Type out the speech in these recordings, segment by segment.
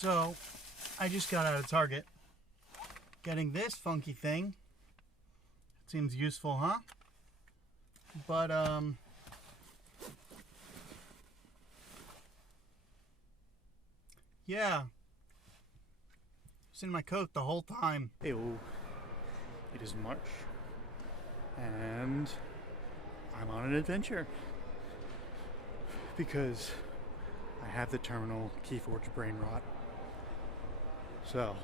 So, I just got out of Target. Getting this funky thing. Seems useful, huh? But, yeah. It's in my coat the whole time. Ew. It is March, and I'm on an adventure because I have the terminal Keyforge brain rot. So,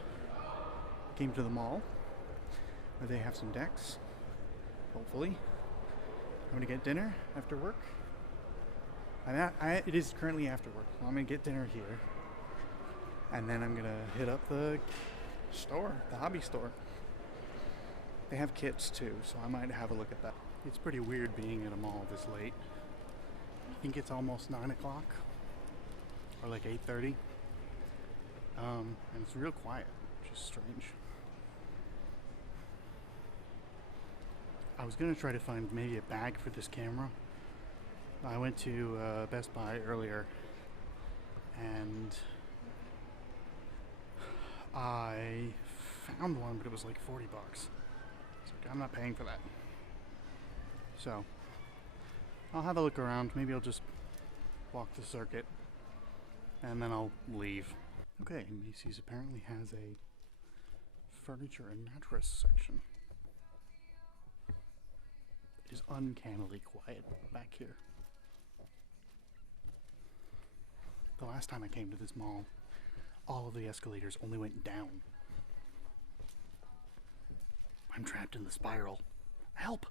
came to the mall where they have some decks. Hopefully, I'm gonna get dinner after work. It is currently after work, so I'm gonna get dinner here, and then I'm gonna hit up the store, the hobby store. They have kits too, so I might have a look at that. It's pretty weird being at a mall this late. I think it's almost 9 o'clock, or like 8:30. And it's real quiet, which is strange. I was gonna try to find maybe a bag for this camera. I went to Best Buy earlier, and I found one, but it was like $40. So I'm not paying for that. So I'll have a look around. Maybe I'll just walk the circuit and then I'll leave. Okay, Macy's apparently has a furniture and mattress section. It is uncannily quiet back here. The last time I came to this mall, all of the escalators only went down. I'm trapped in the spiral. Help!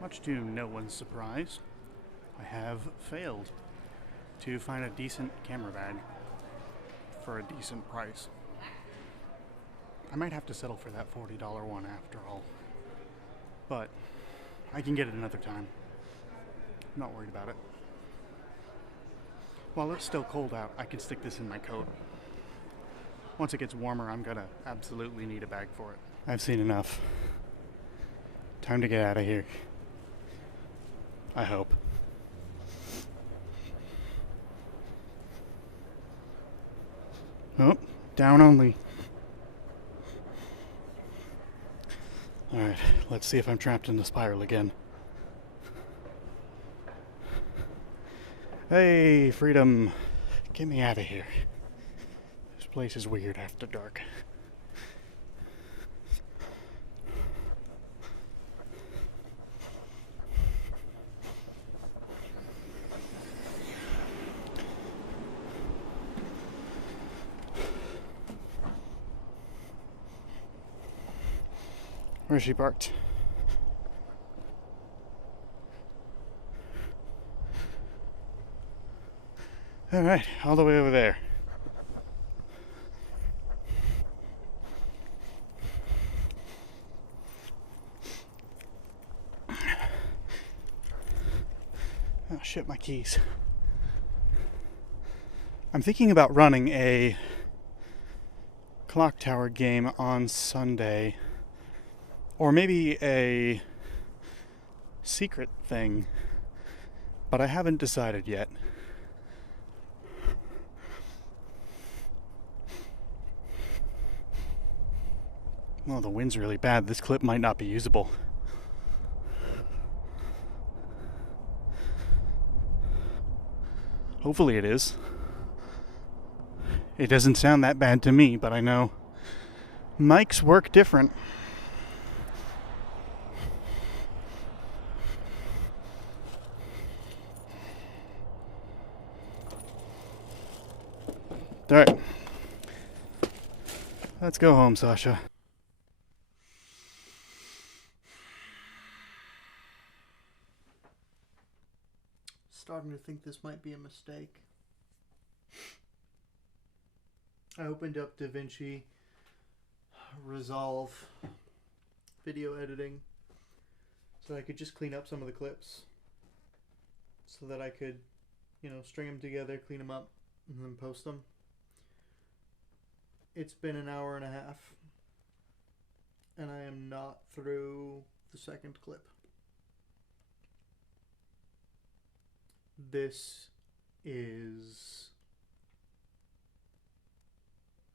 Much to no one's surprise, I have failed to find a decent camera bag for a decent price. I might have to settle for that $40 one after all, but I can get it another time. I'm not worried about it. While it's still cold out, I can stick this in my coat. Once it gets warmer, I'm gonna absolutely need a bag for it. I've seen enough. Time to get out of here. I hope. Oh, down only. Alright, let's see if I'm trapped in the spiral again. Hey, freedom. Get me out of here. This place is weird after dark. Where's she parked? Alright, all the way over there. Oh shit, my keys. I'm thinking about running a clock tower game on Sunday. Or maybe a secret thing, but I haven't decided yet. Well, the wind's really bad. This clip might not be usable. Hopefully it is. It doesn't sound that bad to me, but I know mics work different. All right, let's go home, Sasha. Starting to think this might be a mistake. I opened up DaVinci Resolve video editing so I could just clean up some of the clips so that I could, string them together, clean them up, and then post them. It's been an hour and a half, and I am not through the second clip. This is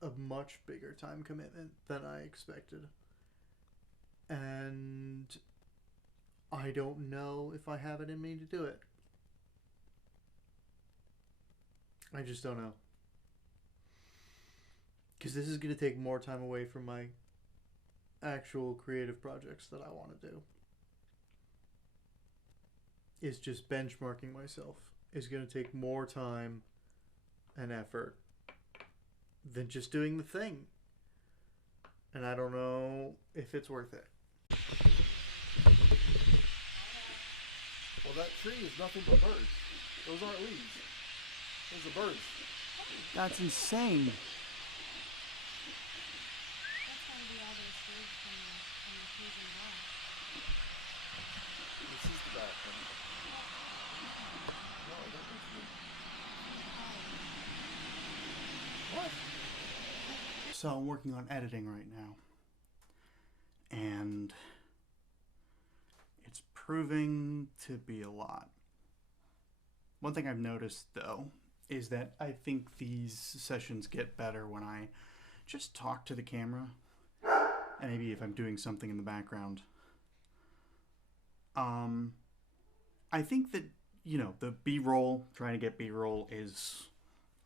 a much bigger time commitment than I expected. And I don't know if I have it in me to do it. I just don't know. Because this is going to take more time away from my actual creative projects that I want to do. Is just benchmarking myself is going to take more time and effort than just doing the thing. And I don't know if it's worth it. Well, that tree is nothing but birds. Those aren't leaves. Those are birds. That's insane. That's gotta be all those birds from the freezing wall. This is the back one. No, that looks good. What? So I'm working on editing right now. And it's proving to be a lot. One thing I've noticed, though, is that I think these sessions get better when I just talk to the camera. And maybe if I'm doing something in the background. I think that, you know, the B-roll, trying to get B-roll is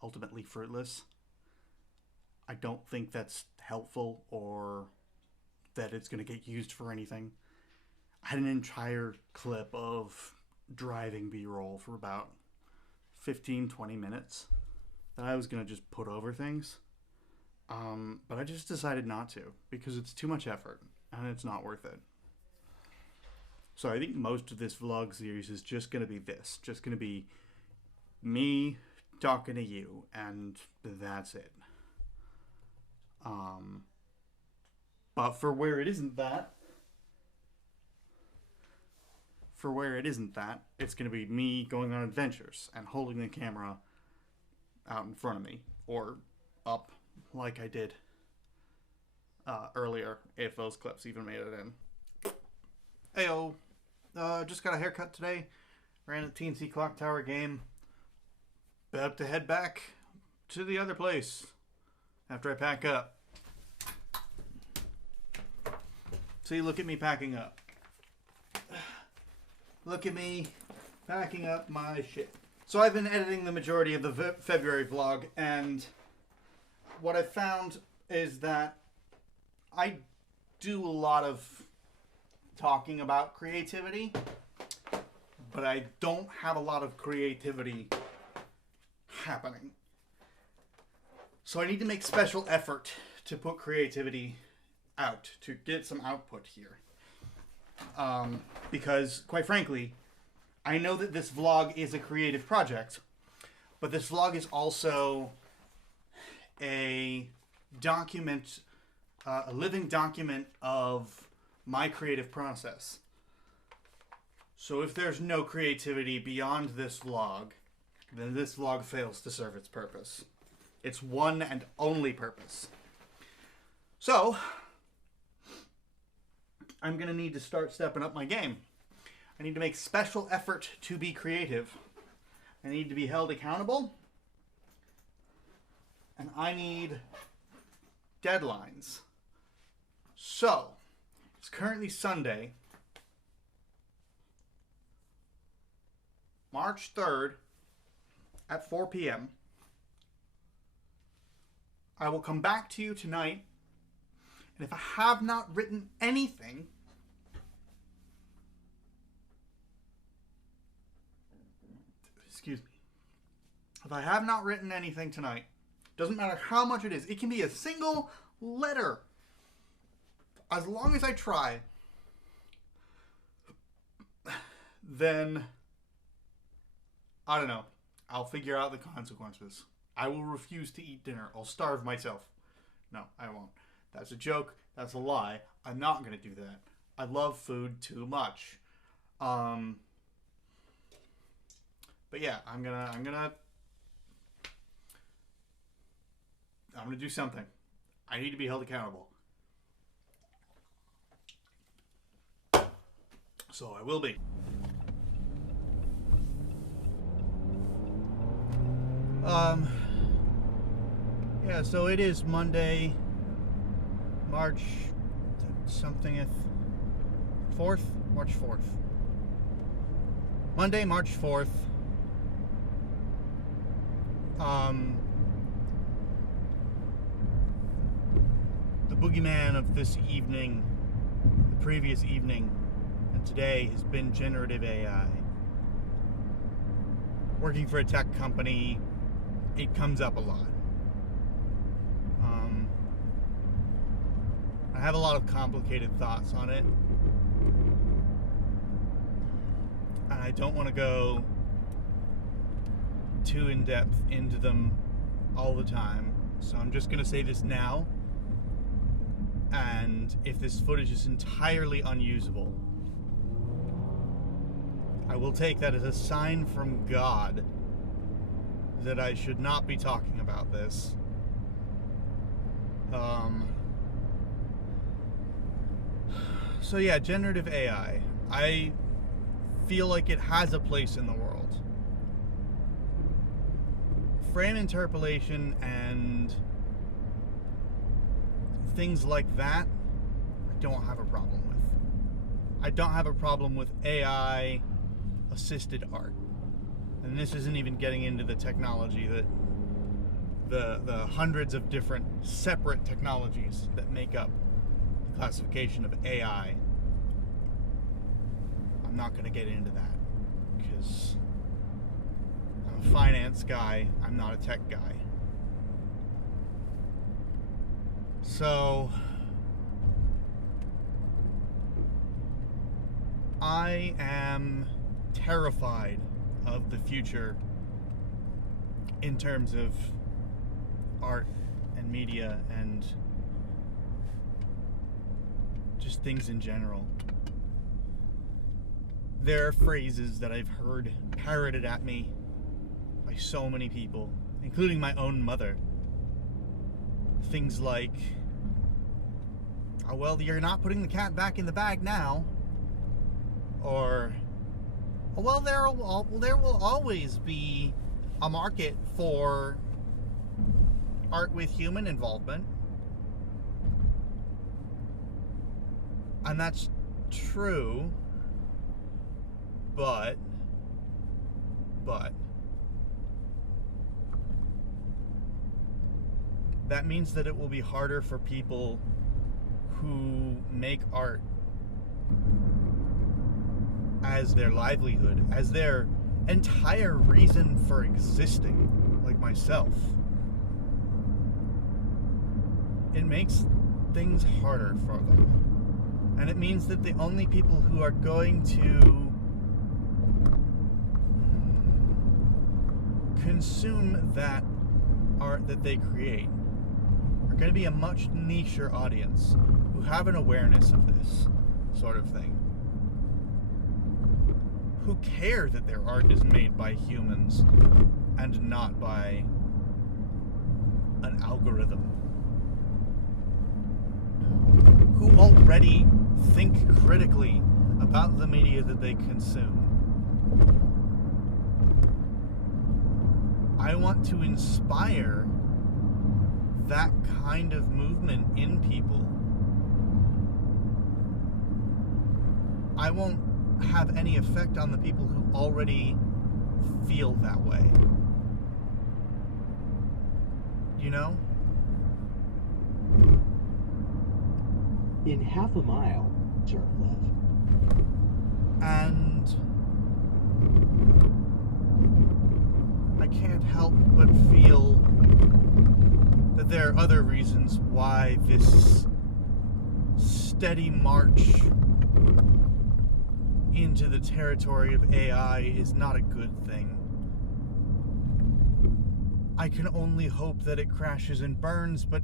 ultimately fruitless. I don't think that's helpful or that it's going to get used for anything. I had an entire clip of driving B-roll for about 15-20 minutes that I was going to just put over things. But I just decided not to because it's too much effort and it's not worth it. So I think most of this vlog series is just going to be this. Just going to be me talking to you and that's it. But for where it isn't that, it's going to be me going on adventures and holding the camera out in front of me or up like I did earlier, if those clips even made it in. Heyo, just got a haircut today. Ran a TNC Clock Tower game. About to head back to the other place after I pack up. See, look at me packing up. Look at me packing up my shit. So I've been editing the majority of the February vlog, and what I found is that I do a lot of talking about creativity, but I don't have a lot of creativity happening. So I need to make special effort to put creativity out, to get some output here. Because, quite frankly, I know that this vlog is a creative project, but this vlog is also a document, a living document of my creative process. So if there's no creativity beyond this vlog, then this vlog fails to serve its purpose. Its one and only purpose. So I'm going to need to start stepping up my game. I need to make special effort to be creative. I need to be held accountable. And I need deadlines. So, it's currently Sunday, March 3rd at 4 p.m. I will come back to you tonight, and if I have not written anything, excuse me, if I have not written anything tonight, doesn't matter how much it is, it can be a single letter, as long as I try, then, I don't know, I'll figure out the consequences. I will refuse to eat dinner. I'll starve myself. No, I won't. That's a joke. That's a lie. I'm not going to do that. I love food too much. But yeah, I'm gonna do something. I need to be held accountable. So I will be. Yeah, so it is Monday, March somethingth, 4th? March 4th. Monday, March 4th. The boogeyman of this evening, the previous evening, and today has been generative AI. Working for a tech company, it comes up a lot. I have a lot of complicated thoughts on it, and I don't want to go too in depth into them all the time, so I'm just going to say this now, and if this footage is entirely unusable, I will take that as a sign from God that I should not be talking about this. So yeah, generative AI. I feel like it has a place in the world. Frame interpolation and things like that, I don't have a problem with. I don't have a problem with AI assisted art. And this isn't even getting into the technology that the hundreds of different separate technologies that make up the classification of AI. I'm not going to get into that because I'm a finance guy, I'm not a tech guy. So I am terrified of the future in terms of art and media and just things in general. There are phrases that I've heard parroted at me by so many people, including my own mother. Things like, oh, well, you're not putting the cat back in the bag now. Or, oh, well, there will always be a market for art with human involvement. And that's true, but that means that it will be harder for people who make art as their livelihood, as their entire reason for existing, like myself. It makes things harder for them. And it means that the only people who are going to consume that art that they create are going to be a much nicher audience who have an awareness of this sort of thing, who care that their art is made by humans and not by an algorithm, who already think critically about the media that they consume. I want to inspire that kind of movement in people. I won't have any effect on the people who already feel that way. You know? In half a mile, turn left. And I can't help but feel that there are other reasons why this steady march into the territory of AI is not a good thing. I can only hope that it crashes and burns, but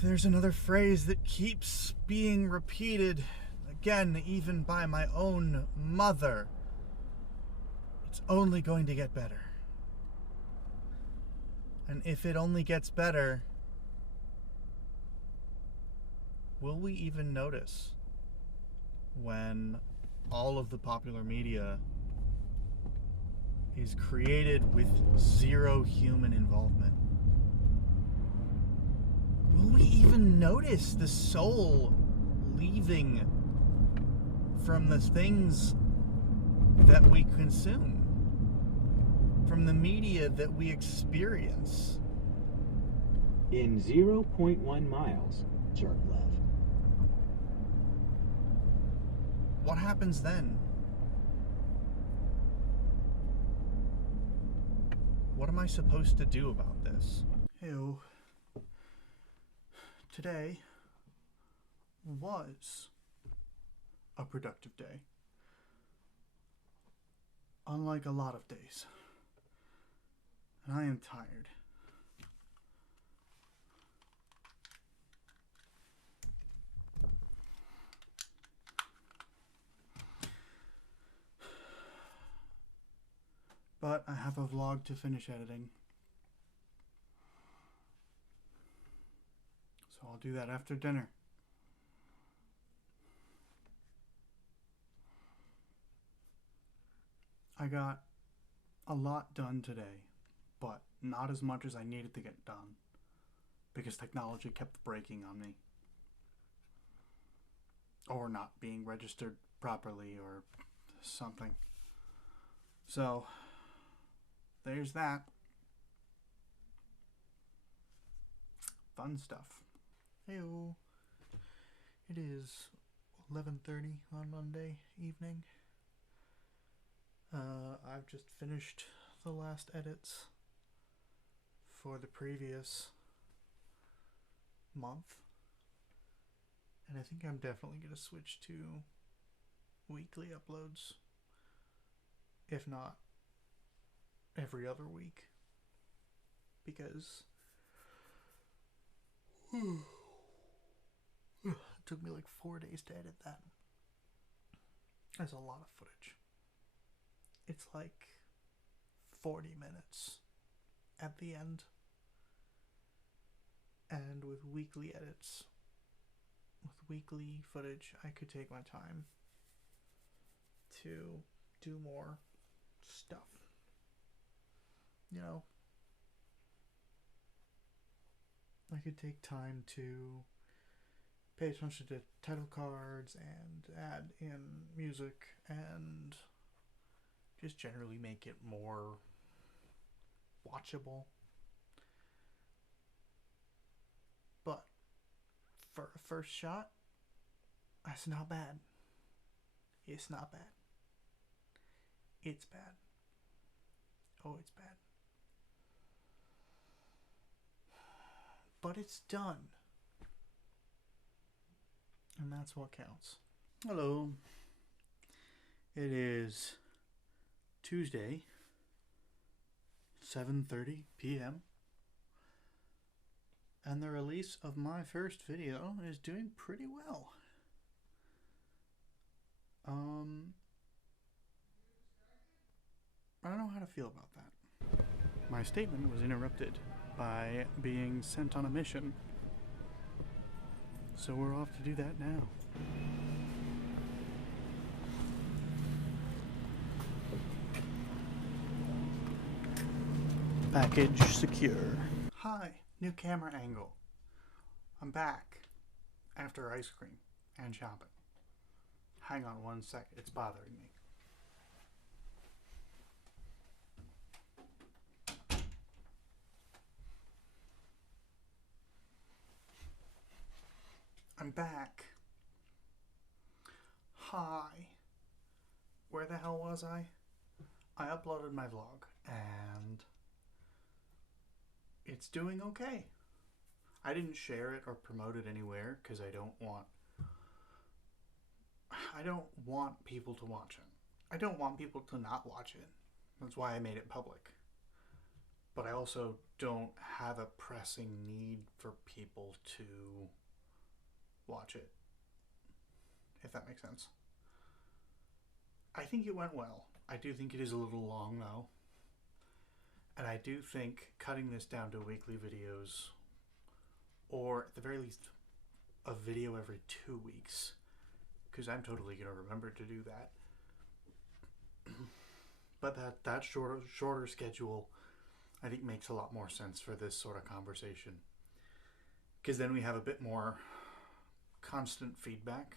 there's another phrase that keeps being repeated, again, even by my own mother. It's only going to get better. And if it only gets better, will we even notice when all of the popular media is created with zero human involvement? notice the soul leaving from the things that we consume, from the media that we experience. In 0.1 miles, turn left. What happens then? What am I supposed to do about this? Ew. Today was a productive day. Unlike a lot of days. And I am tired. But I have a vlog to finish editing. So I'll do that after dinner. I got a lot done today, but not as much as I needed to get done because technology kept breaking on me. Or not being registered properly or something. So, there's that. Fun stuff. Heyo. It is 11:30 on Monday evening. I've just finished the last edits for the previous month. And I think I'm definitely going to switch to weekly uploads. If not, every other week. Because it took me like 4 days to edit that. That's a lot of footage. It's like 40 minutes at the end. And with weekly edits, with weekly footage, I could take my time to do more stuff. You know, I could take time to pay attention to title cards and add in music and just generally make it more watchable. But for a first shot, that's not bad. It's not bad. It's bad. Oh, it's bad. But it's done. And that's what counts. Hello. It is Tuesday, 7:30 p.m. And the release of my first video is doing pretty well. I don't know how to feel about that. My statement was interrupted by being sent on a mission. So we're off to do that now. Package secure. Hi, new camera angle. I'm back after ice cream and shopping. Hang on one sec, it's bothering me. I'm back. Hi. Where the hell was I? I uploaded my vlog and it's doing okay. I didn't share it or promote it anywhere because I don't want people to watch it. I don't want people to not watch it. That's why I made it public. But I also don't have a pressing need for people to watch it, if that makes sense. I think it went well. I do think it is a little long though. And I do think cutting this down to weekly videos, or at the very least a video every 2 weeks, because I'm totally going to remember to do that. But that shorter schedule I think makes a lot more sense for this sort of conversation. because then we have a bit more constant feedback.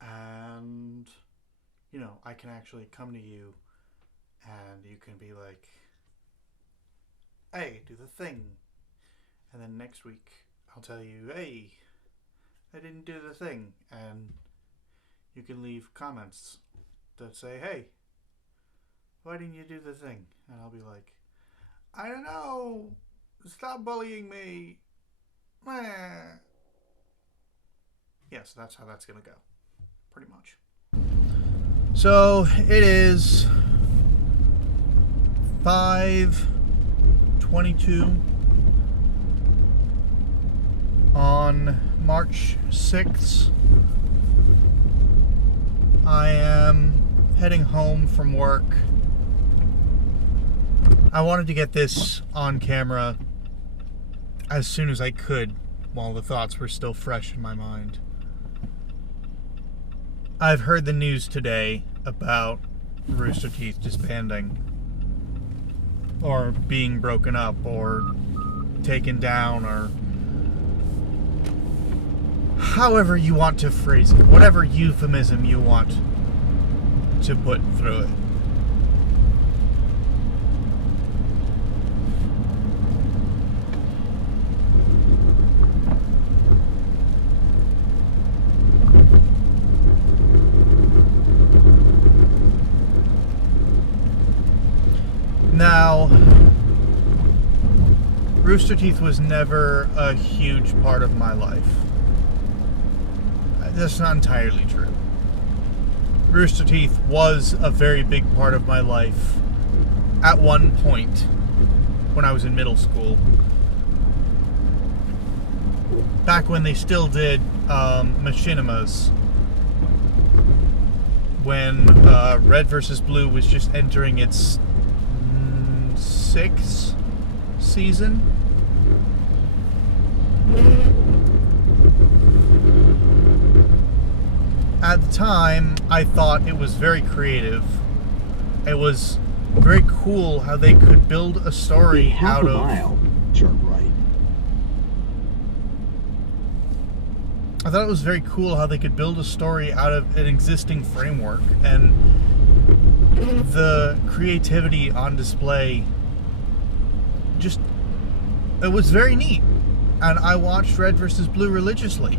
And, you know, I can actually come to you and you can be like, hey, do the thing. And then next week I'll tell you, hey, I didn't do the thing. And you can leave comments that say, hey, why didn't you do the thing? And I'll be like, I don't know. Stop bullying me. Yeah, so that's how that's going to go. Pretty much. So it is 5:22 on March 6th. I am heading home from work. I wanted to get this on camera as soon as I could while the thoughts were still fresh in my mind. I've heard the news today about Rooster Teeth disbanding, or being broken up, or taken down, or however you want to phrase it, whatever euphemism you want to put through it. Now, Rooster Teeth was never a huge part of my life. That's not entirely true. Rooster Teeth was a very big part of my life at one point when I was in middle school. Back when they still did machinimas. When Red vs. Blue was just entering its 6th season. At the time, I thought it was very creative. It was very cool how they could build a story out of... mile, turn right. I thought it was very cool how they could build a story out of an existing framework, and the creativity on display just, it was very neat. And I watched Red vs. Blue religiously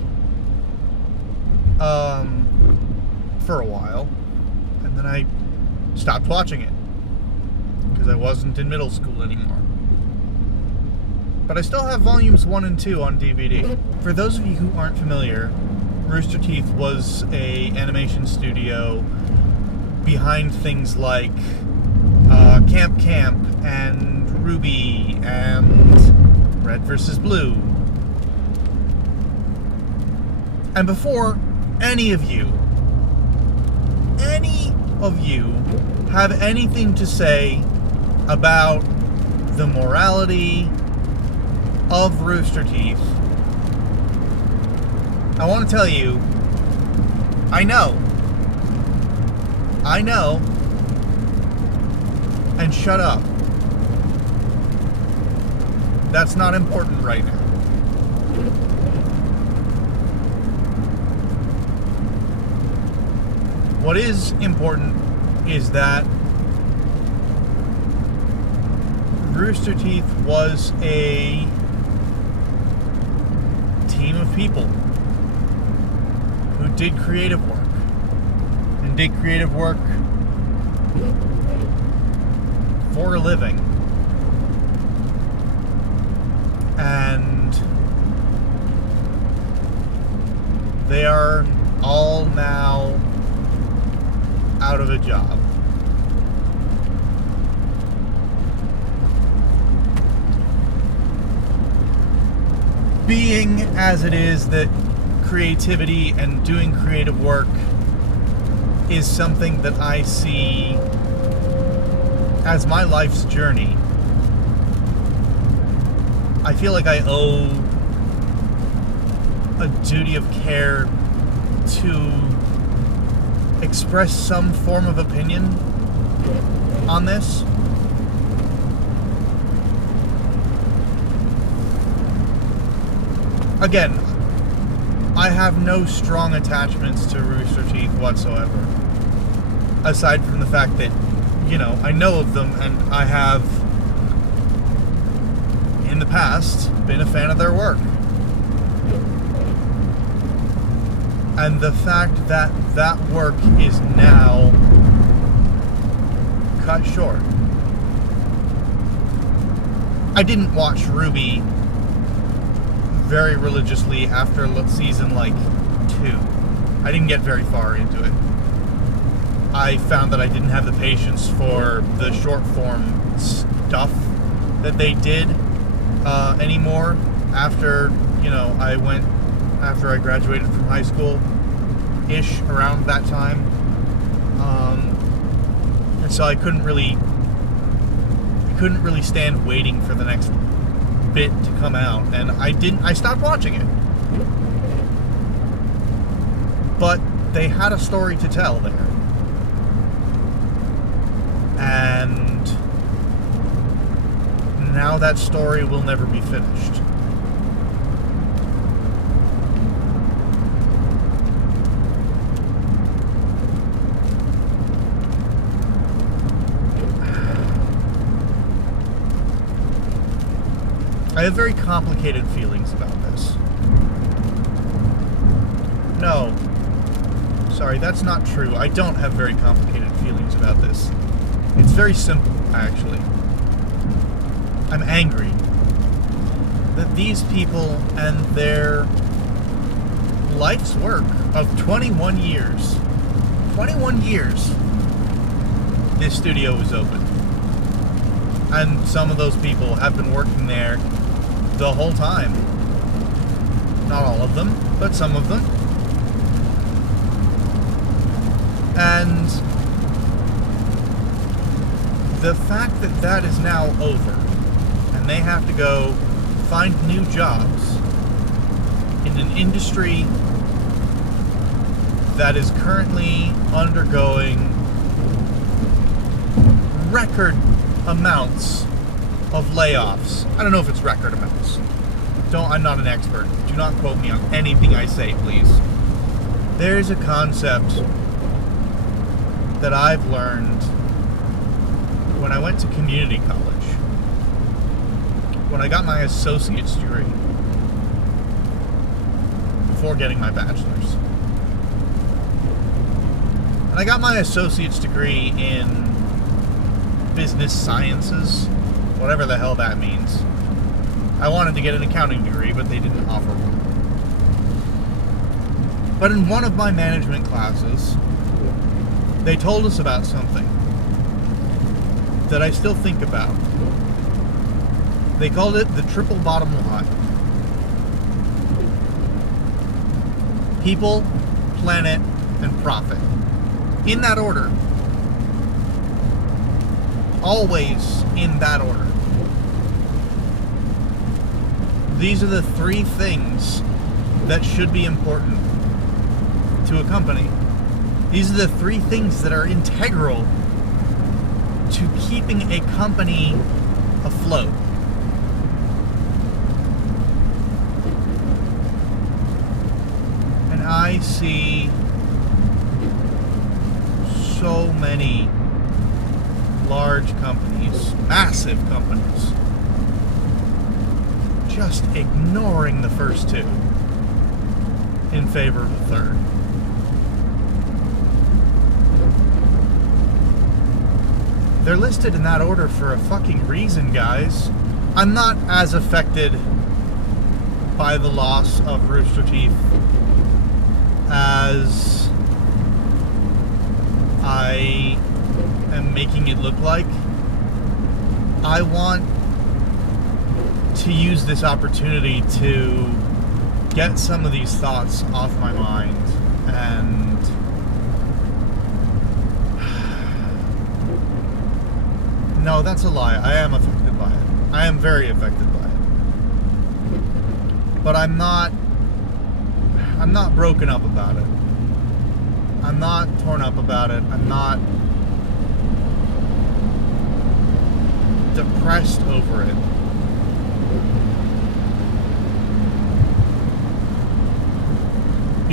for a while, and then I stopped watching it because I wasn't in middle school anymore. But I still have volumes 1 and 2 on DVD. For those of you who aren't familiar, Rooster Teeth was an animation studio behind things like Camp Camp and Ruby and Red vs. Blue. And before any of you have anything to say about the morality of Rooster Teeth, I want to tell you, I know, and shut up. That's not important right now. What is important is that Rooster Teeth was a team of people who did creative work, and did creative work for a living. And they are all now out of a job. Being as it is that creativity and doing creative work is something that I see as my life's journey, I feel like I owe a duty of care to express some form of opinion on this. again, I have no strong attachments to Rooster Teeth whatsoever. Aside from the fact that, you know, I know of them and I have, in the past, been a fan of their work. And the fact that that work is now cut short. I didn't watch RWBY very religiously after season like 2. I didn't get very far into it. I found that I didn't have the patience for the short form stuff that they did anymore after, you know, after I graduated from high school ish, around that time. And so I couldn't really stand waiting for the next bit to come out, and I stopped watching it. But they had a story to tell there. And now that story will never be finished. I have very complicated feelings about this. No. Sorry, that's not true. I don't have very complicated feelings about this. It's very simple, actually. I'm angry that these people and their life's work of 21 years, this studio was open. And some of those people have been working there the whole time. Not all of them, but some of them. And the fact that that is now over, and they have to go find new jobs in an industry that is currently undergoing record amounts of layoffs. I don't know if it's record amounts. I'm not an expert. Do not quote me on anything I say, please. There's a concept that I've learned when I went to community college, when I got my associate's degree, before getting my bachelor's. And I got my associate's degree in business sciences, whatever the hell that means. I wanted to get an accounting degree, but they didn't offer one. But in one of my management classes, they told us about something that I still think about. They called it the triple bottom line. People, planet, and profit. In that order. Always in that order. These are the three things that should be important to a company. These are the three things that are integral to keeping a company afloat. And I see so many large companies, massive companies, just ignoring the first two in favor of the third. They're listed in that order for a fucking reason, guys. I'm not as affected by the loss of Rooster Teeth as I am making it look like. I want to use this opportunity to get some of these thoughts off my mind, and no, that's a lie. I am affected by it. I am very affected by it. But I'm not broken up about it. I'm not torn up about it. I'm not depressed over it.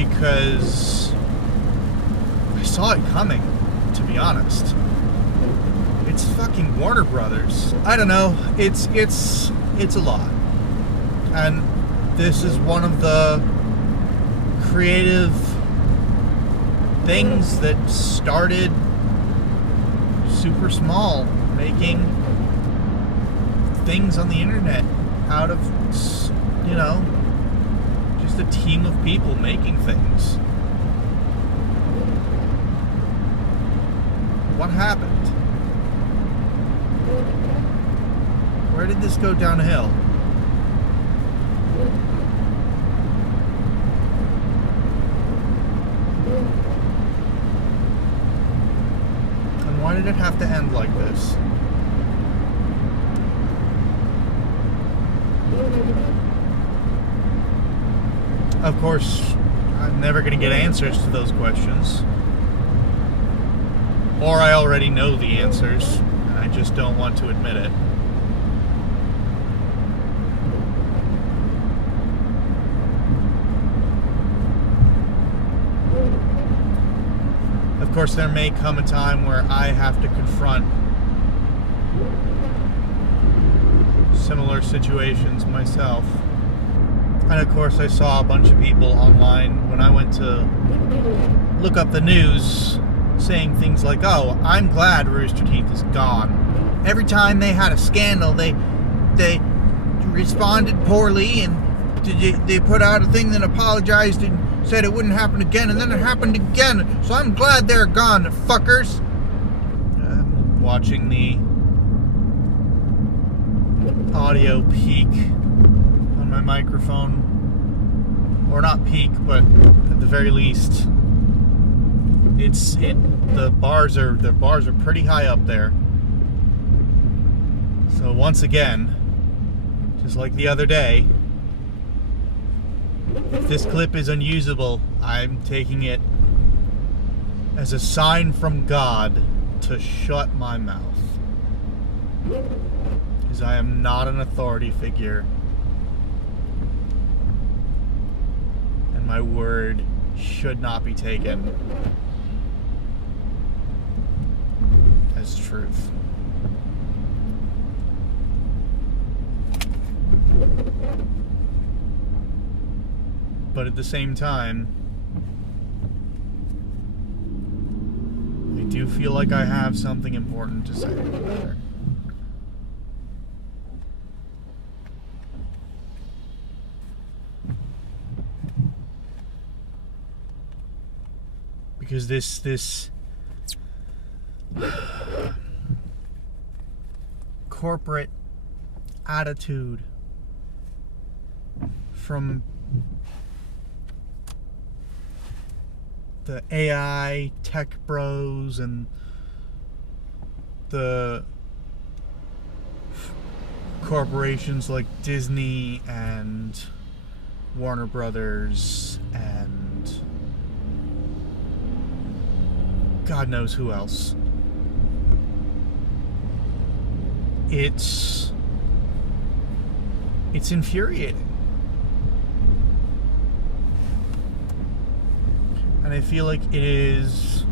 because I saw it coming, to be honest. It's fucking Warner Brothers. I don't know. It's a lot. And this is one of the creative things that started super small, making things on the internet out of, you know, just a team of people making things. What happened? Where did this go downhill? And why did it have to end like this? Of course, I'm never going to get answers to those questions. Or I already know the answers, and I just don't want to admit it. Of course, there may come a time where I have to confront similar situations myself. And of course, I saw a bunch of people online when I went to look up the news saying things like, oh, I'm glad Rooster Teeth is gone. Every time they had a scandal, they responded poorly, and they put out a thing, then apologized and said it wouldn't happen again, and then it happened again. So I'm glad they're gone, fuckers. I'm watching the audio peak on my microphone. Or not peak, but at the very least, the bars are pretty high up there. So once again, just like the other day, if this clip is unusable, I'm taking it as a sign from God to shut my mouth. Because I am not an authority figure. And my word should not be taken as truth. But at the same time, I do feel like I have something important to say there. Because this corporate attitude from the AI tech bros and the corporations like Disney and Warner Brothers and God knows who else. It's infuriating. And I feel like it is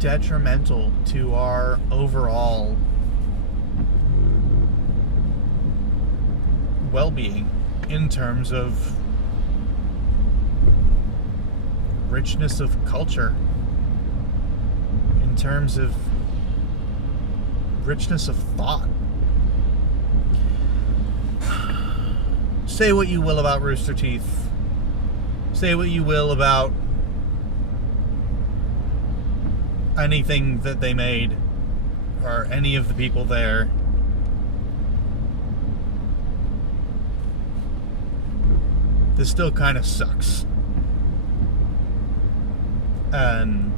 detrimental to our overall well-being in terms of richness of culture, in terms of richness of thought. Say what you will about Rooster Teeth. Say what you will about anything that they made or any of the people there. This still kind of sucks. And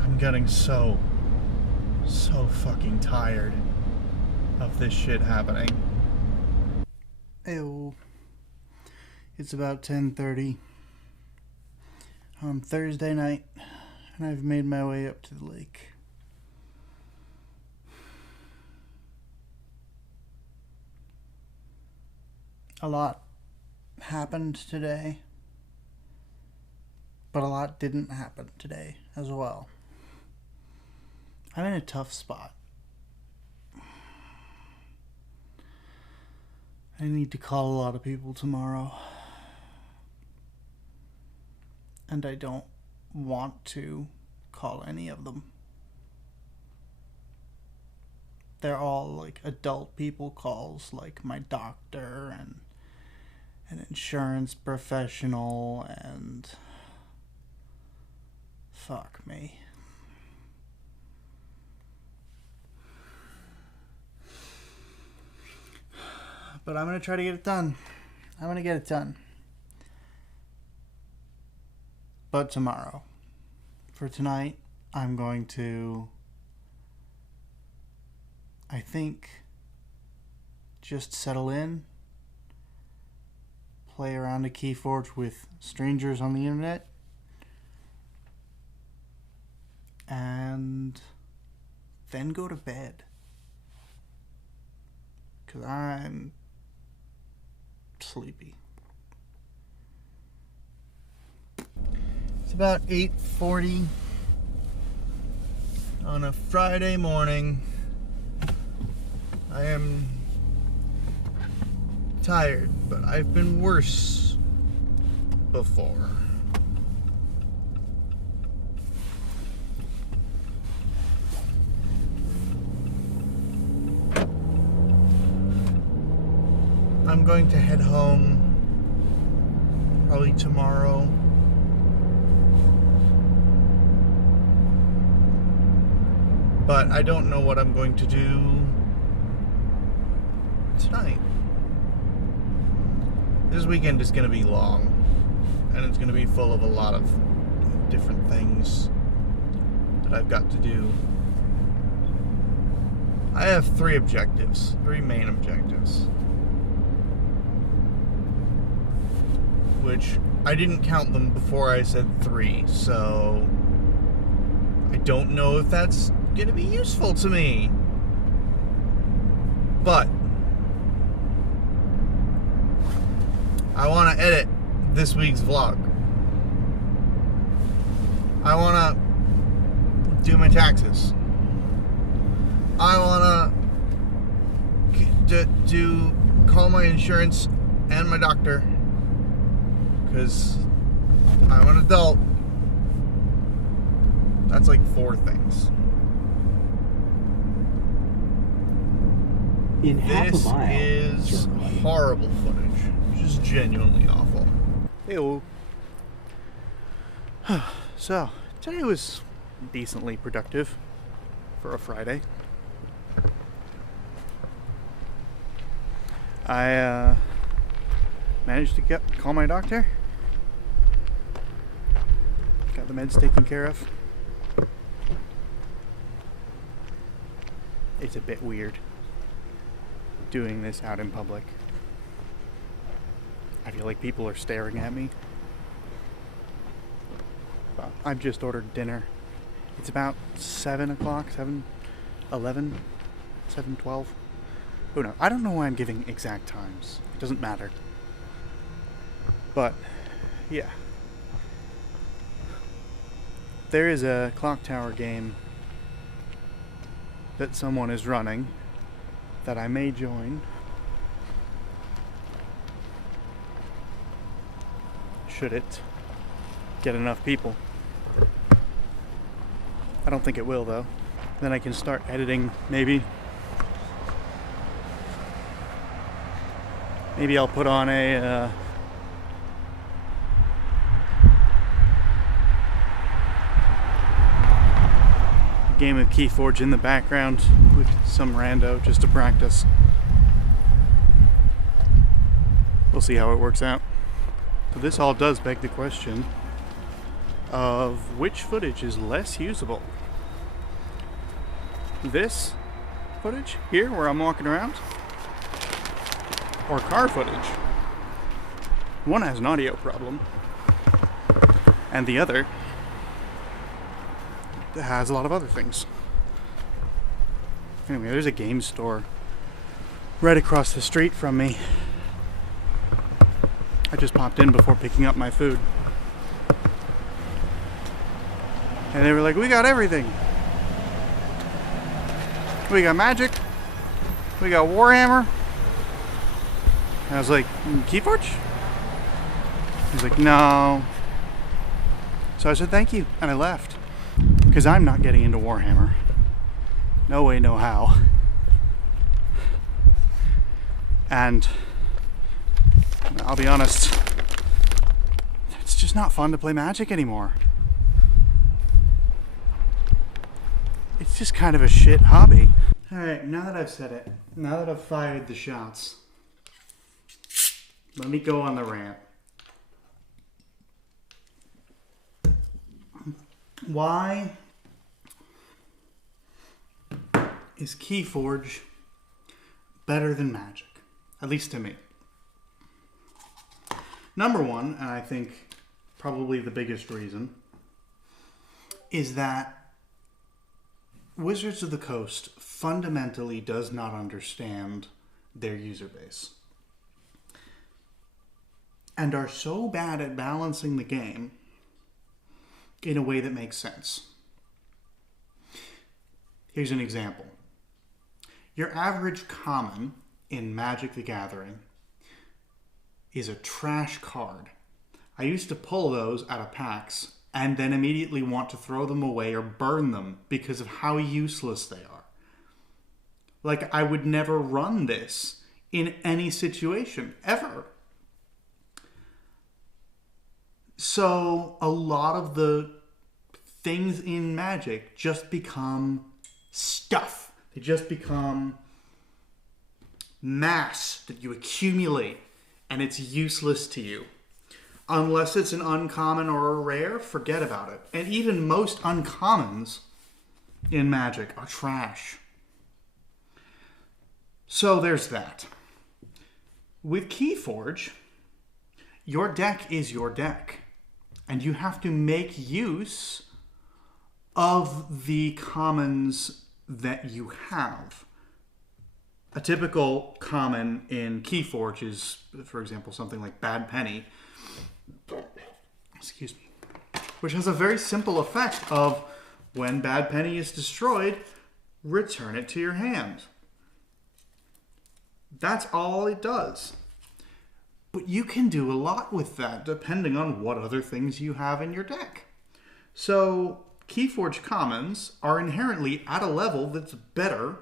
I'm getting so fucking tired of this shit happening. Ew. It's about 10:30 on Thursday night, and I've made my way up to the lake. A lot happened today, but a lot didn't happen today as well. I'm in a tough spot. I need to call a lot of people tomorrow. And I don't want to call any of them. They're all like adult people calls, like my doctor and an insurance professional and fuck me. But I'm gonna try to get it done. I'm gonna get it done. But tomorrow. For tonight, I'm going to, I think, just settle in, play around a Keyforge with strangers on the internet, and then go to bed. Because I'm sleepy. It's about 8:40 on a Friday morning. I am tired, but I've been worse before. I'm going to head home probably tomorrow. But I don't know what I'm going to do tonight. This weekend is going to be long, and it's going to be full of a lot of different things that I've got to do. I have three main objectives. Which I didn't count them before I said 3, so I don't know if that's going to be useful to me. But I want to edit this week's vlog. I want to do my taxes. I want to call my insurance and my doctor. Because I'm an adult. That's like 4 things. In half a mile, This is turn right. horrible footage. Just genuinely awful. Ew. So, today was decently productive for a Friday. I managed to call my doctor. Got the meds taken care of. It's a bit weird doing this out in public. I feel like people are staring at me. But I've just ordered dinner. It's about 7 o'clock, 7:11, 7:12. Who knows? I don't know why I'm giving exact times. It doesn't matter. But, yeah. There is a clock tower game that someone is running that I may join. Should it get enough people. I don't think it will, though. Then I can start editing, maybe. Maybe I'll put on a game of Keyforge in the background with some rando just to practice. We'll see how it works out. So this all does beg the question of which footage is less usable. This footage here where I'm walking around, or car footage. One has an audio problem, and the other has a lot of other things. Anyway, there's a game store right across the street from me. I just popped in before picking up my food. And they were like, we got everything. We got Magic. We got Warhammer. And I was like, Keyforge? He's like, no. So I said, thank you. And I left. Because I'm not getting into Warhammer. No way, no how. And I'll be honest, it's just not fun to play Magic anymore. It's just kind of a shit hobby. Alright, now that I've said it, now that I've fired the shots, let me go on the rant. Why is Keyforge better than Magic? At least to me. Number one, and I think probably the biggest reason, is that Wizards of the Coast fundamentally does not understand their user base. And are so bad at balancing the game in a way that makes sense. Here's an example. Your average common in Magic the Gathering is a trash card. I used to pull those out of packs and then immediately want to throw them away or burn them because of how useless they are. Like, I would never run this in any situation, ever. So a lot of the things in Magic just become stuff. They just become mass that you accumulate, and it's useless to you. Unless it's an uncommon or a rare, forget about it. And even most uncommons in Magic are trash. So there's that. With Keyforge, your deck is your deck. And you have to make use of the commons that you have. A typical common in Keyforge is, for example, something like Bad Penny. Excuse me. Which has a very simple effect of, when Bad Penny is destroyed, return it to your hand. That's all it does. But you can do a lot with that depending on what other things you have in your deck. So Keyforge commons are inherently at a level that's better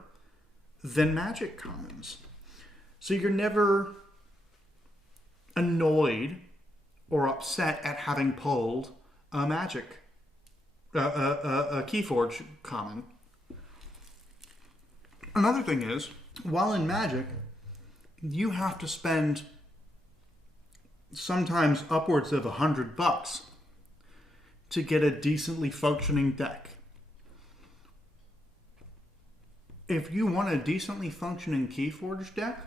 than Magic commons. So you're never annoyed or upset at having pulled a Keyforge common. Another thing is, while in Magic, you have to spend sometimes upwards of $100 to get a decently functioning deck. If you want a decently functioning Keyforge deck,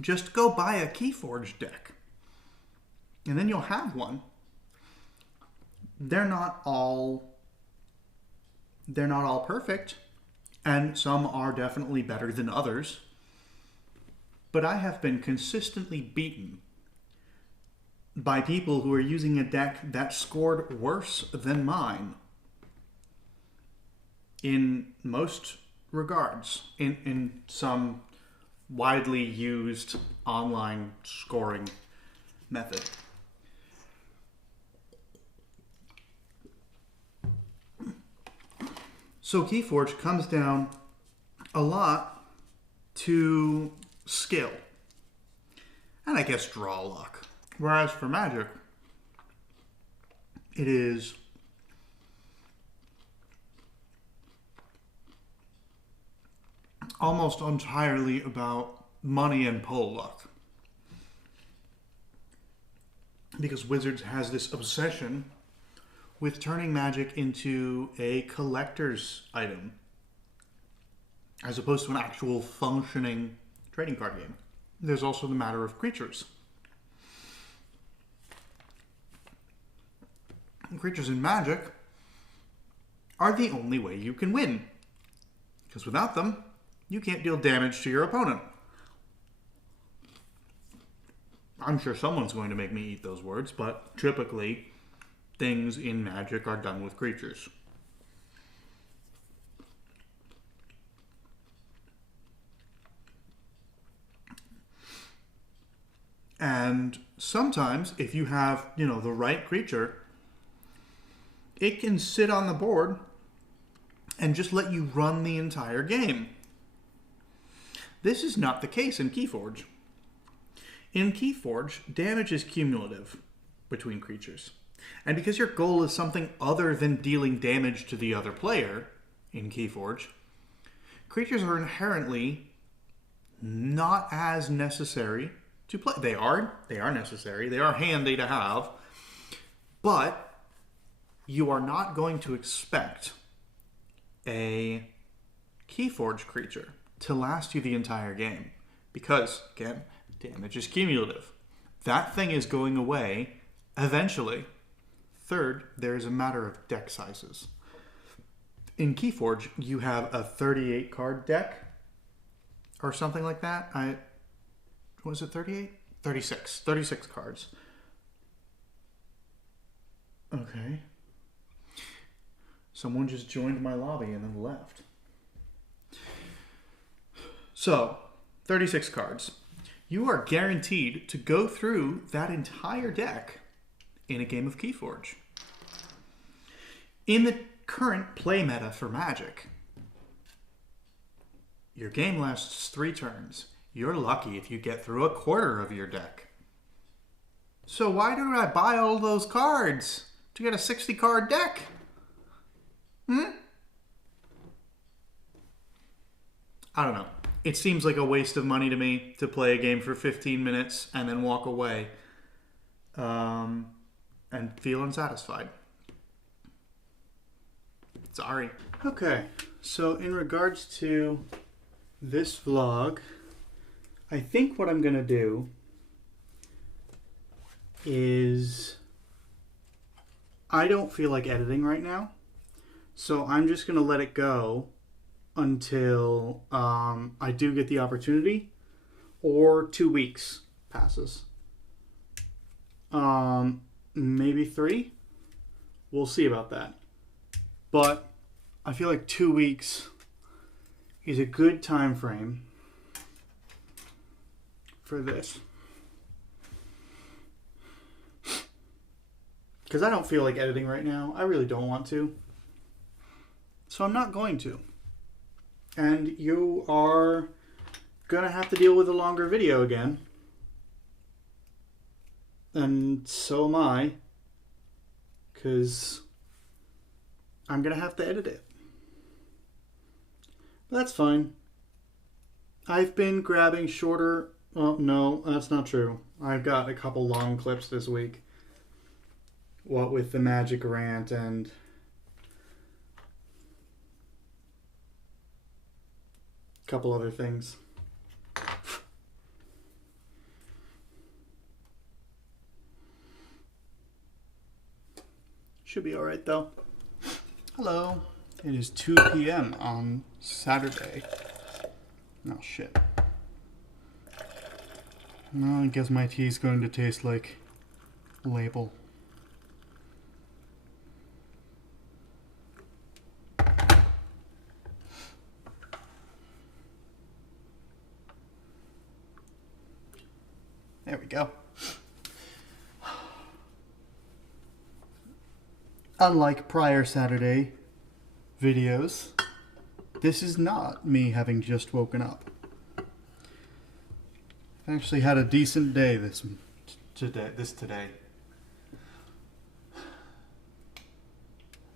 just go buy a Keyforge deck. And then you'll have one. They're not all perfect, and some are definitely better than others. But I have been consistently beaten by people who are using a deck that scored worse than mine in most regards, in some widely used online scoring method. So Keyforge comes down a lot to skill, and I guess draw luck. Whereas for Magic, it is almost entirely about money and pull luck. Because Wizards has this obsession with turning Magic into a collector's item, as opposed to an actual functioning trading card game. There's also the matter of creatures. Creatures in Magic are the only way you can win, because without them, you can't deal damage to your opponent. I'm sure someone's going to make me eat those words, but typically things in Magic are done with creatures. And sometimes, if you have, the right creature, it can sit on the board and just let you run the entire game. This is not the case in Keyforge. In Keyforge, damage is cumulative between creatures. And because your goal is something other than dealing damage to the other player in Keyforge, creatures are inherently not as necessary to play. They are necessary. They are handy to have. But you are not going to expect a Keyforge creature to last you the entire game. Because, again, damage is cumulative. That thing is going away eventually. Third, there is a matter of deck sizes. In Keyforge, you have a 38 card deck or something like that. Was it 38? 36. 36 cards. Okay. Someone just joined my lobby and then left. So, 36 cards. You are guaranteed to go through that entire deck in a game of Keyforge. In the current play meta for Magic, your game lasts 3 turns. You're lucky if you get through a quarter of your deck. So why do I buy all those cards to get a 60 card deck? I don't know. It seems like a waste of money to me to play a game for 15 minutes and then walk away and feel unsatisfied. Sorry. Okay, so in regards to this vlog, I think what I'm going to do is I don't feel like editing right now, so I'm just going to let it go until I do get the opportunity, or 2 weeks passes. Maybe 3. We'll see about that. But I feel like 2 weeks is a good time frame for this. Because I don't feel like editing right now. I really don't want to. So I'm not going to. And you are going to have to deal with a longer video again. And so am I. Because I'm going to have to edit it. But that's fine. I've been grabbing shorter... Well, no, that's not true. I've got a couple long clips this week. What with the Magic rant and... a couple other things. Should be alright though. Hello. It is 2 p.m. on Saturday. Oh shit. Well, I guess my tea is going to taste like label. There we go. Unlike prior Saturday videos, this is not me having just woken up. I actually had a decent day today.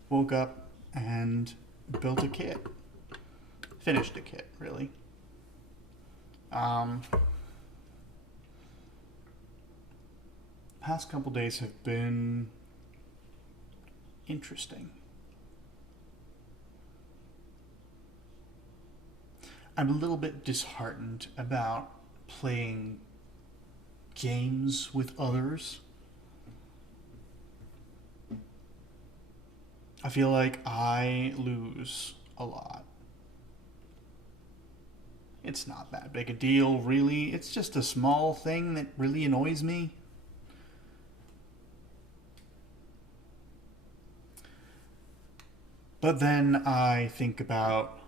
Woke up and built a kit. Finished a kit, really. Past couple days have been interesting. I'm a little bit disheartened about playing games with others. I feel like I lose a lot. It's not that big a deal, really. It's just a small thing that really annoys me. But then I think about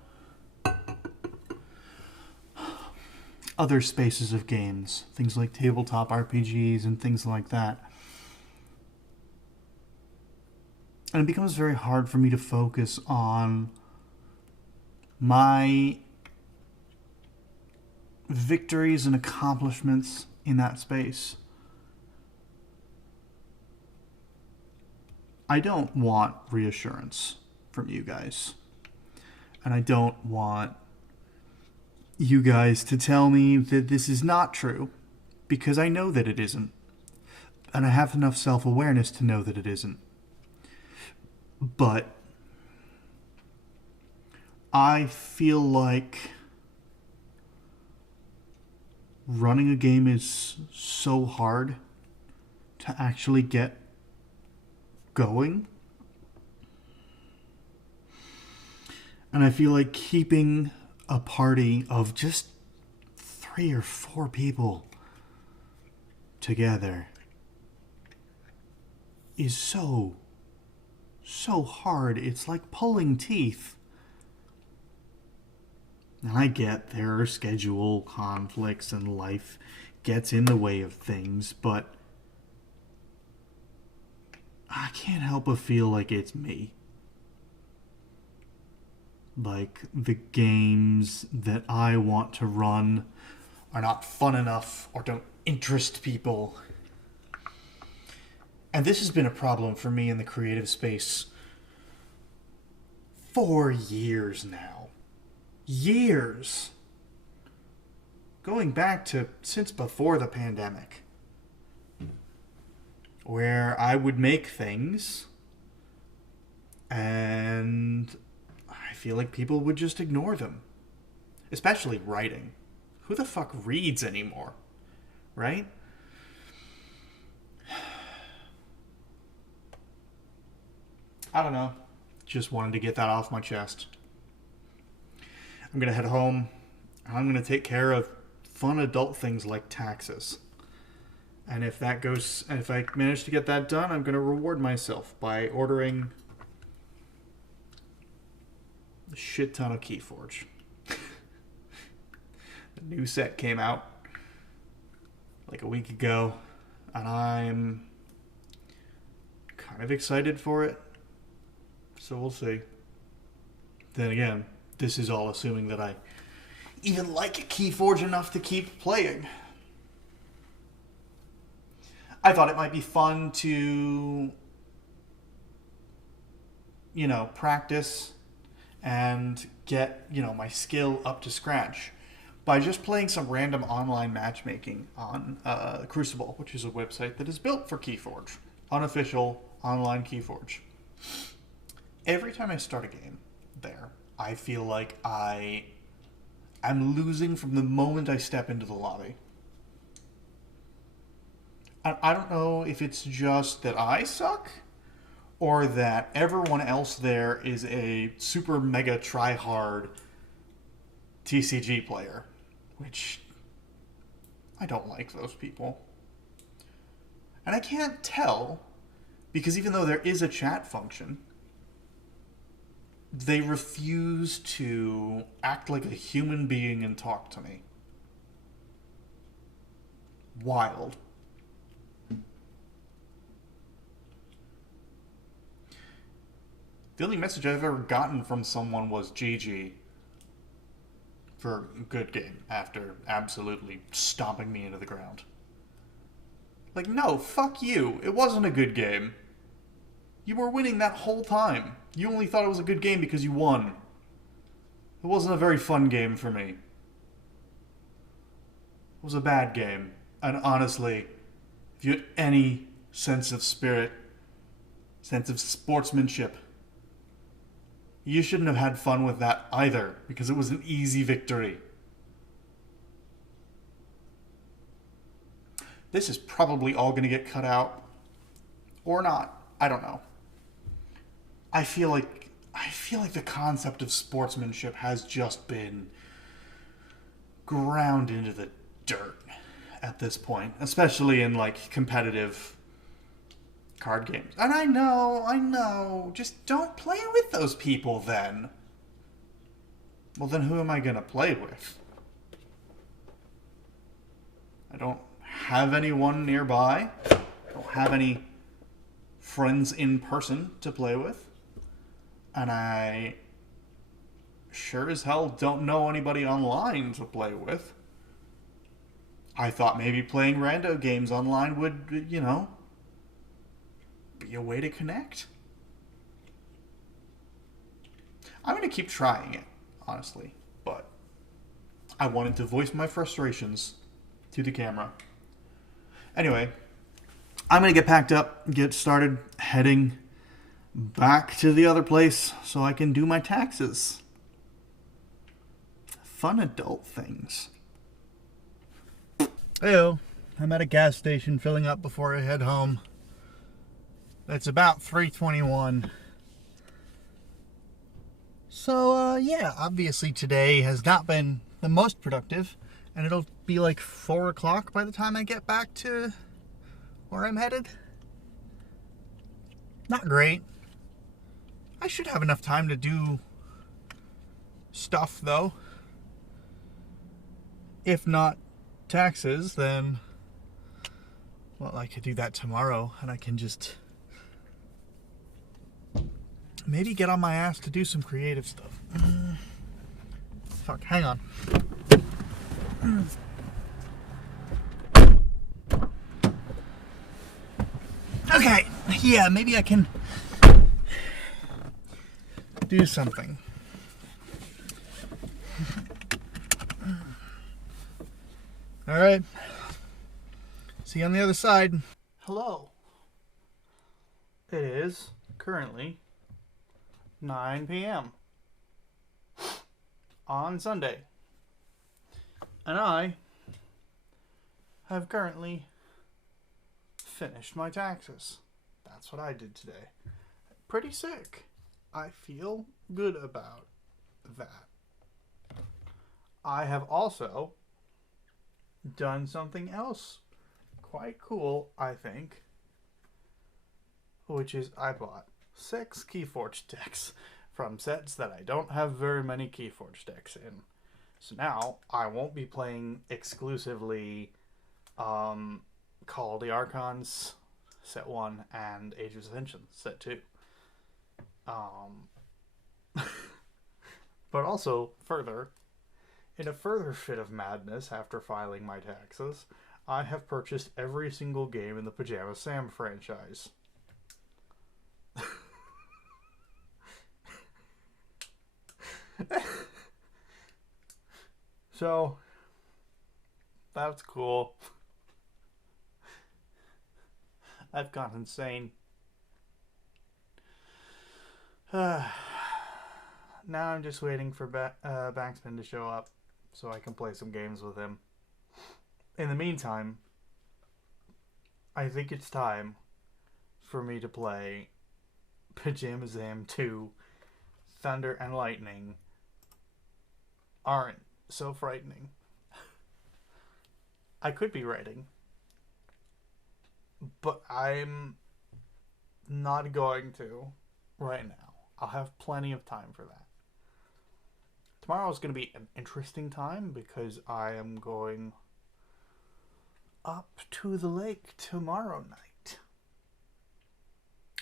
other spaces of games, things like tabletop RPGs and things like that. And it becomes very hard for me to focus on my victories and accomplishments in that space. I don't want reassurance from you guys. And I don't want you guys to tell me that this is not true, because I know that it isn't. And I have enough self-awareness to know that it isn't. But I feel like running a game is so hard to actually get going. And I feel like keeping a party of just 3 or 4 people together is so hard. It's like pulling teeth. And I get there are schedule conflicts and life gets in the way of things, but I can't help but feel like it's me. Like the games that I want to run are not fun enough or don't interest people. And this has been a problem for me in the creative space for years now. Years. Going back to since before the pandemic. Where I would make things and I feel like people would just ignore them. Especially writing. Who the fuck reads anymore? Right? I don't know. Just wanted to get that off my chest. I'm going to head home. I'm going to take care of fun adult things like taxes. And if I manage to get that done, I'm going to reward myself by ordering a shit ton of Keyforge. The new set came out like a week ago, and I'm kind of excited for it. So we'll see. Then again, this is all assuming that I even like Keyforge enough to keep playing. I thought it might be fun to, practice and get, my skill up to scratch by just playing some random online matchmaking on Crucible, which is a website that is built for Keyforge. Unofficial online Keyforge. Every time I start a game there, I feel like I am losing from the moment I step into the lobby. I don't know if it's just that I suck or that everyone else there is a super mega try-hard TCG player, which I don't like those people. And I can't tell because even though there is a chat function, they refuse to act like a human being and talk to me. Wild. The only message I've ever gotten from someone was GG for a good game after absolutely stomping me into the ground. Like, no, fuck you. It wasn't a good game. You were winning that whole time. You only thought it was a good game because you won. It wasn't a very fun game for me. It was a bad game. And honestly, if you had any sense of spirit, sense of sportsmanship, you shouldn't have had fun with that either, because it was an easy victory. This is probably all going to get cut out. Or not. I don't know. I feel like the concept of sportsmanship has just been ground into the dirt at this point, especially in like competitive card games. And I know, just don't play with those people then. Well, then who am I gonna play with? I don't have anyone nearby. I don't have any friends in person to play with. And I sure as hell don't know anybody online to play with. I thought maybe playing rando games online would, you know, be a way to connect. I'm going to keep trying it, honestly. But I wanted to voice my frustrations to the camera. Anyway, I'm going to get packed up, get started heading back to the other place so I can do my taxes. Fun adult things. Heyo, I'm at a gas station filling up before I head home. It's about 3:21. So, yeah, obviously today has not been the most productive, and it'll be like 4 o'clock by the time I get back to where I'm headed. Not great. I should have enough time to do stuff, though. If not taxes, then, well, I could do that tomorrow, and I can just maybe get on my ass to do some creative stuff. Fuck, hang on. Okay, yeah, maybe I can do something. All right. See you on the other side. Hello. It is currently 9 p.m. on Sunday. And I have currently finished my taxes. That's what I did today. Pretty sick. I feel good about that. I have also done something else quite cool, I think, which is I bought 6 Keyforge decks from sets that I don't have very many Keyforge decks in. So now I won't be playing exclusively Call of the Archons set 1 and Age of Ascension set 2. But also further, in a further fit of madness after filing my taxes, I have purchased every single game in the Pajama Sam franchise. So, that's cool. I've gone insane. Now I'm just waiting for Banksman to show up so I can play some games with him. In the meantime, I think it's time for me to play Pajama Sam 2 Thunder and Lightning aren't so frightening. I could be writing, but I'm not going to right now. I'll have plenty of time for that. Tomorrow is going to be an interesting time because I am going up to the lake tomorrow night.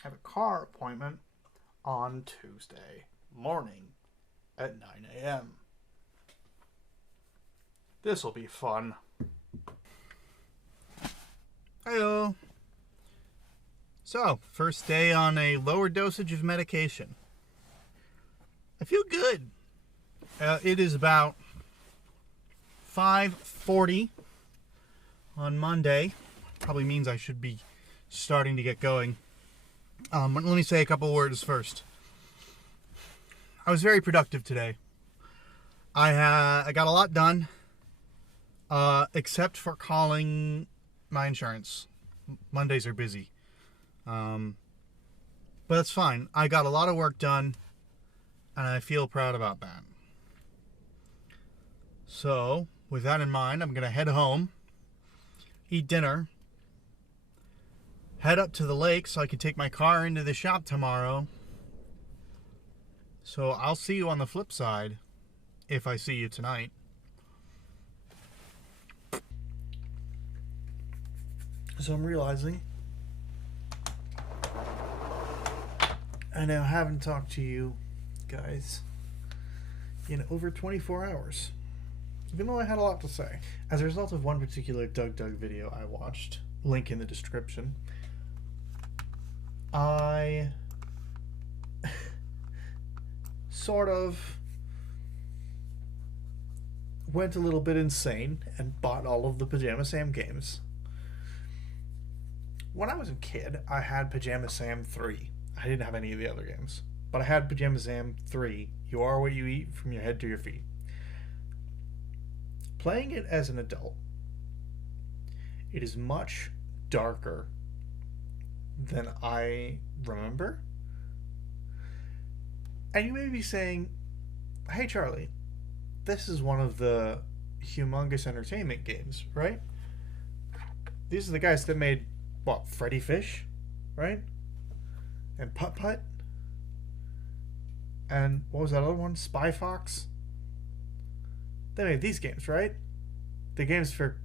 I have a car appointment on Tuesday morning at 9 a.m. This will be fun. Heyo. So, first day on a lower dosage of medication. I feel good. It is about 5:40 on Monday. Probably means I should be starting to get going. But let me say a couple words first. I was very productive today. I got a lot done, except for calling my insurance. Mondays are busy. But that's fine. I got a lot of work done, and I feel proud about that. So, with that in mind, I'm going to head home, eat dinner, head up to the lake so I can take my car into the shop tomorrow. So I'll see you on the flip side, if I see you tonight. So I'm realizing I now haven't talked to you guys in over 24 hours. Even though I had a lot to say. As a result of one particular Doug video I watched, link in the description, I sort of went a little bit insane and bought all of the Pajama Sam games. When I was a kid, I had Pajama Sam 3. I didn't have any of the other games. But I had Pajama Sam 3. You are what you eat, from your head to your feet. Playing it as an adult, it is much darker than I remember. And you may be saying, hey Charlie, this is one of the Humongous Entertainment games, right? These are the guys that made, what, Freddy Fish, right? And Putt Putt? And what was that other one? Spy Fox? They made these games, right? The games for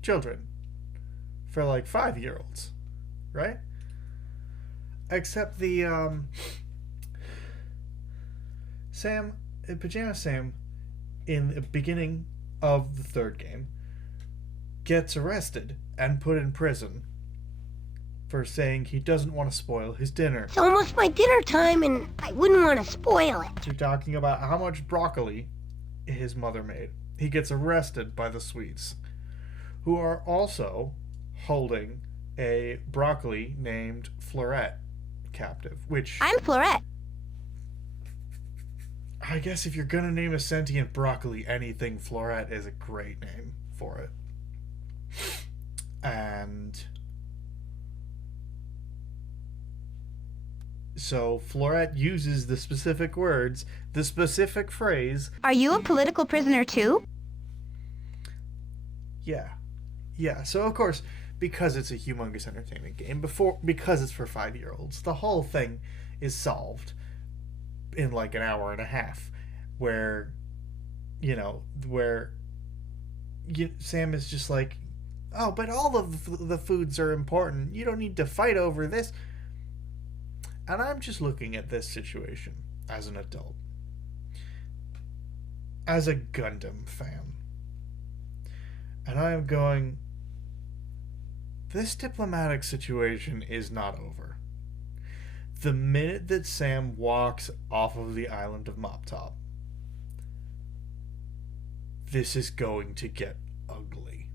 children. For like 5-year-olds, right? Except the Pajama Sam, in the beginning of the third game, gets arrested and put in prison for saying he doesn't want to spoil his dinner. It's almost my dinner time and I wouldn't want to spoil it. You're talking about how much broccoli his mother made. He gets arrested by the Swedes, who are also holding a broccoli named Florette captive, which... I'm Florette. I guess if you're gonna name a sentient broccoli anything, Florette is a great name for it. And so Florette uses the specific words, the specific phrase. Are you a political prisoner too? Yeah. So of course, because it's a Humongous Entertainment game, because it's for 5-year-olds, the whole thing is solved in like an hour and a half, where Sam is just like, oh, but all of the foods are important. You don't need to fight over this. And I'm just looking at this situation as an adult, as a Gundam fan. And I am going, this diplomatic situation is not over. The minute that Sam walks off of the island of Mop Top, this is going to get ugly.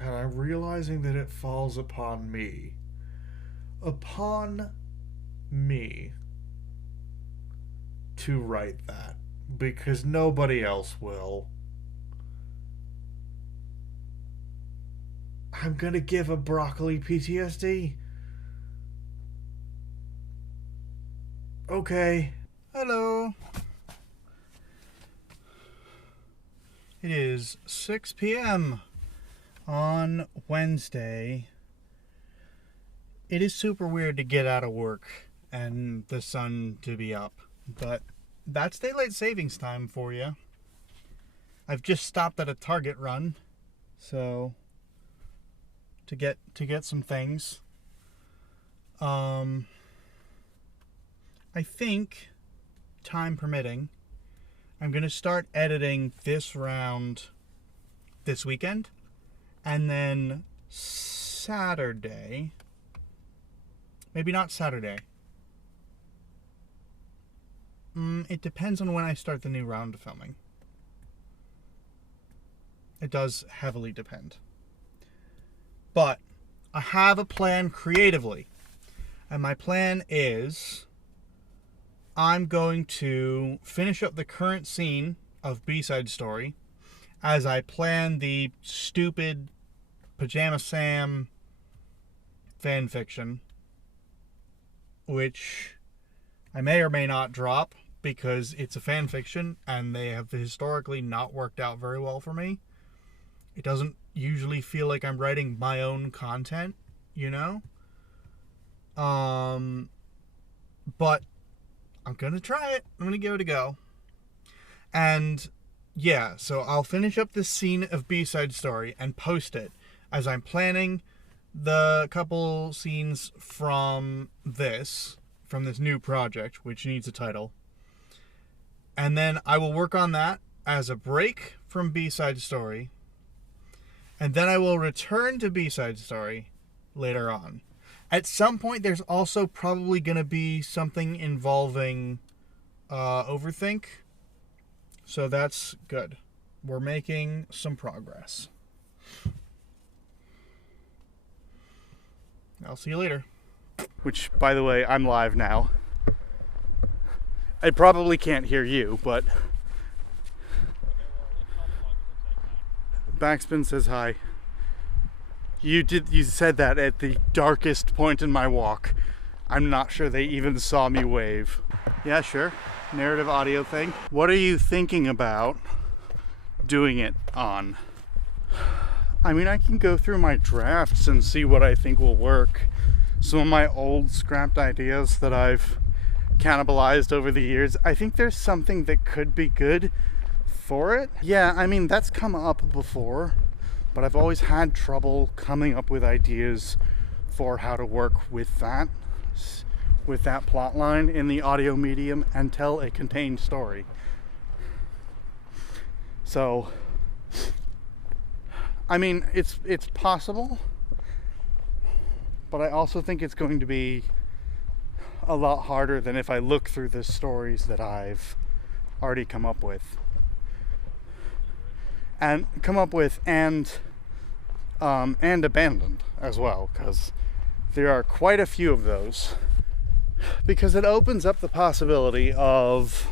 And I'm realizing that it falls upon me. Upon me to write that. Because nobody else will. I'm gonna give a broccoli PTSD. Okay. Hello. It is 6 p.m. on Wednesday. It is super weird to get out of work and the sun to be up, but that's daylight savings time for you. I've just stopped at a Target run, so to get some things. I think, time permitting, I'm gonna start editing this round this weekend, and then Saturday, maybe not Saturday. It depends on when I start the new round of filming. It does heavily depend. But I have a plan creatively. And my plan is I'm going to finish up the current scene of B-Side Story as I plan the stupid Pajama Sam fanfiction, which I may or may not drop, because it's a fan fiction and they have historically not worked out very well for me. It doesn't usually feel like I'm writing my own content, you know? But I'm gonna try it. I'm gonna give it a go. And yeah, so I'll finish up this scene of B-Side Story and post it as I'm planning the couple scenes from this new project, which needs a title. And then I will work on that as a break from B-Side Story. And then I will return to B-Side Story later on. At some point, there's also probably going to be something involving Overthink. So that's good. We're making some progress. I'll see you later. Which, by the way, I'm live now. I probably can't hear you, but Backspin says hi. You said that at the darkest point in my walk. I'm not sure they even saw me wave. Yeah, sure. Narrative audio thing. What are you thinking about doing it on? I mean, I can go through my drafts and see what I think will work. Some of my old scrapped ideas that I've cannibalized over the years, I think there's something that could be good for it. Yeah, I mean, that's come up before, but I've always had trouble coming up with ideas for how to work with that plot line in the audio medium and tell a contained story. So, I mean, it's possible, but I also think it's going to be a lot harder than if I look through the stories that I've already come up with. And abandoned as well, because there are quite a few of those. Because it opens up the possibility of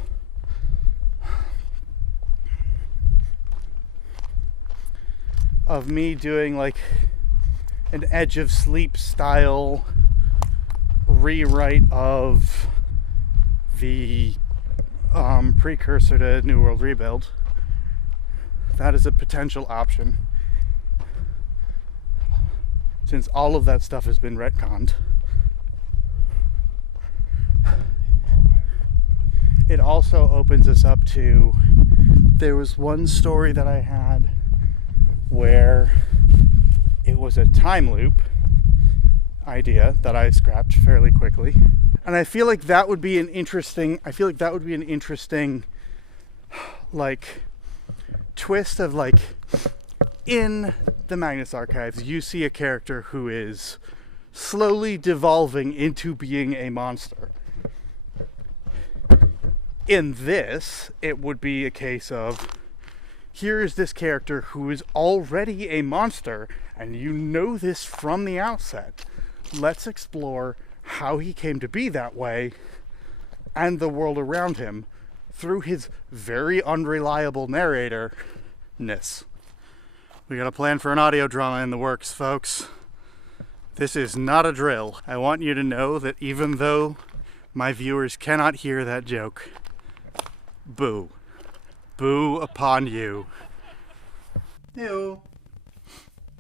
me doing like an Edge of Sleep style rewrite of the precursor to New World Rebuild. That is a potential option, since all of that stuff has been retconned. It also opens us up to, there was one story that I had where it was a time loop idea that I scrapped fairly quickly. And I feel like that would be an interesting, like, twist of, like, in the Magnus Archives, you see a character who is slowly devolving into being a monster. In this, it would be a case of, here is this character who is already a monster, and you know this from the outset. Let's explore how he came to be that way and the world around him through his very unreliable narrator-ness. We got a plan for an audio drama in the works, folks. This is not a drill. I want you to know that even though my viewers cannot hear that joke, boo. Boo upon you. Ew.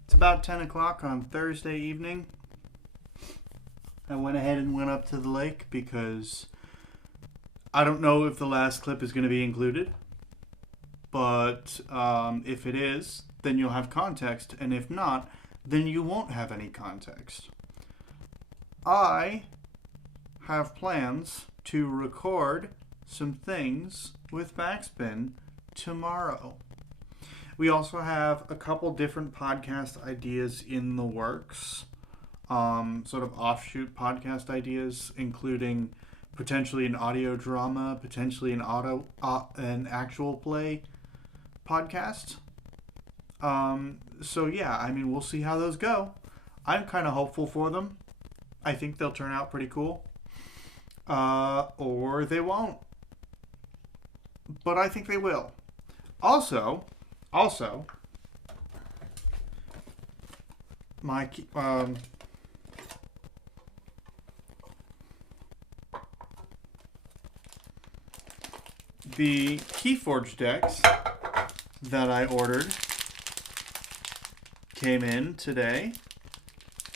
It's about 10 o'clock on Thursday evening. I went ahead and went up to the lake because I don't know if the last clip is going to be included. But if it is, then you'll have context. And if not, then you won't have any context. I have plans to record some things with Backspin tomorrow. We also have a couple different podcast ideas in the works, sort of offshoot podcast ideas, including potentially an audio drama, potentially an actual play podcast. So yeah, I mean, we'll see how those go. I'm kind of hopeful for them. I think they'll turn out pretty cool. Or they won't. But I think they will. Also, my the Keyforge decks that I ordered came in today.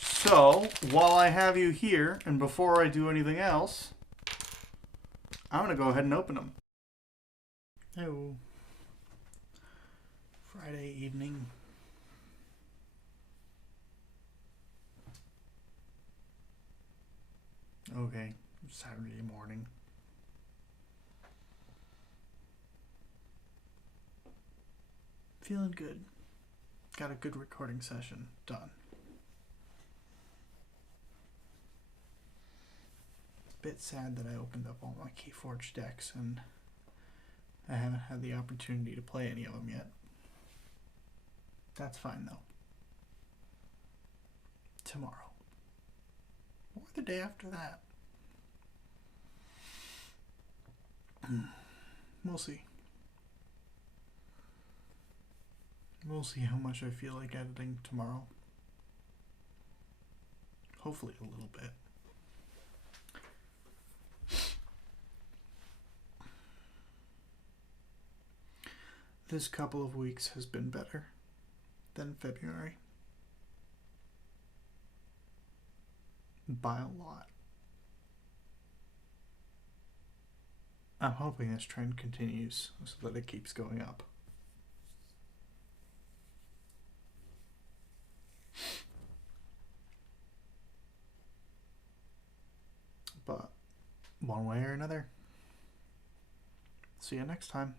So, while I have you here, and before I do anything else, I'm going to go ahead and open them. Oh. Friday evening. Okay, Saturday morning. Feeling good. Got a good recording session done. Bit sad that I opened up all my Keyforge decks and I haven't had the opportunity to play any of them yet. That's fine though. Tomorrow. Or the day after that. We'll see. We'll see how much I feel like editing tomorrow. Hopefully a little bit. This couple of weeks has been better than February. By a lot. I'm hoping this trend continues so that it keeps going up. But one way or another, see you next time.